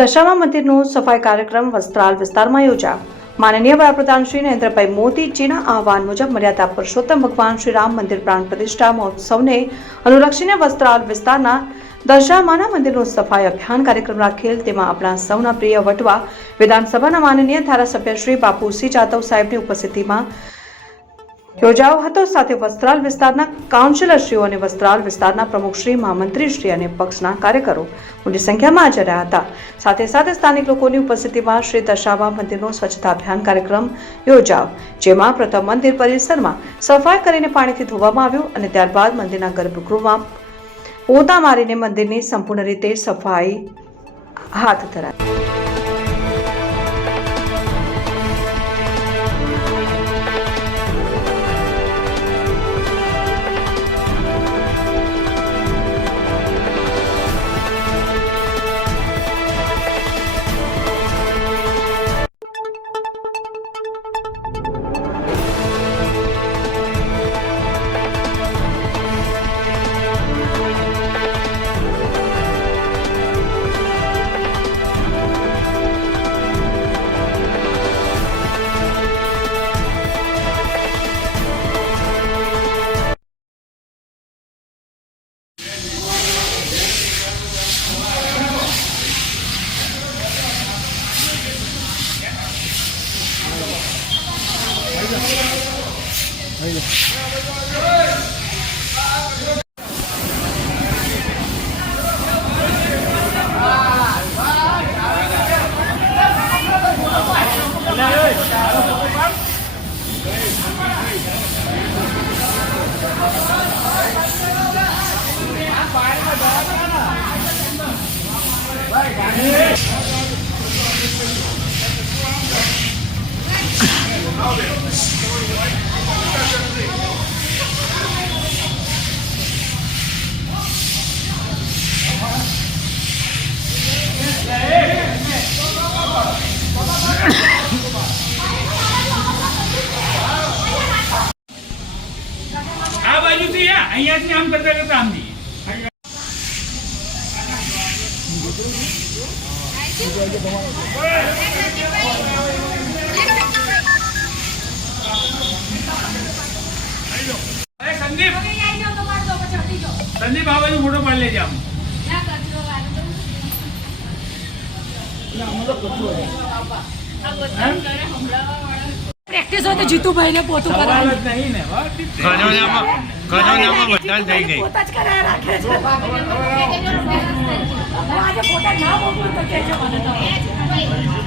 દશામા મંદિરનો સફાઈ કાર્યક્રમ વસ્ત્રાલ વિસ્તારમાં યોજાયો। માનનીય વડાપ્રધાન શ્રી નરેન્દ્રભાઈ મોદીજીના આહવાન મુજબ મર્યાદા પુરુષોત્તમ ભગવાન શ્રી રામ મંદિર પ્રાણ પ્રતિષ્ઠા મહોત્સવને અનુલક્ષીને વસ્ત્રાલ વિસ્તારના દશામાના મંદિરનો સફાઈ અભિયાન કાર્યક્રમ રાખેલ। તેમાં આપણા સૌના પ્રિય વટવા વિધાનસભાના માનનીય ધારાસભ્ય શ્રી બાપુસિંહ જાદવ સાહેબની ઉપસ્થિતિમાં યોજાયો હતો। સાથે વસ્ત્રાલ વિસ્તારના કાઉન્સિલરશ્રીઓ અને વસ્ત્રાલ વિસ્તારના પ્રમુખશ્રી, મહામંત્રીશ્રી અને પક્ષના કાર્યકરો મોટી સંખ્યામાં હાજર રહ્યા હતા। સાથે સાથે સ્થાનિક લોકોની ઉપસ્થિતિમાં શ્રી દશામા મંદિરનો સ્વચ્છતા અભિયાન કાર્યક્રમ યોજાયો, જેમાં પ્રથમ મંદિર પરિસરમાં સફાઈ કરીને પાણીથી ધોવામાં આવ્યું અને ત્યારબાદ મંદિરના ગર્ભગૃહમાં પોતા મારીને મંદિરની સંપૂર્ણ રીતે સફાઈ હાથ ધરાઈ। આ બાજુથી અહીંયાથી આમ કરતા કરતા આમ જઈએ। સંદીપ આ બાજુ ફોટો પાડી લેજે આમ। પ્રેક્ટિસ હોય તો જીતુભાઈ ને પોતું કરાવે નહીં ને બધા થઈ ગઈ પોતા જ કરાય રાખે છે। આજે પોતા ના મોકલું તો કહેજો મને તો।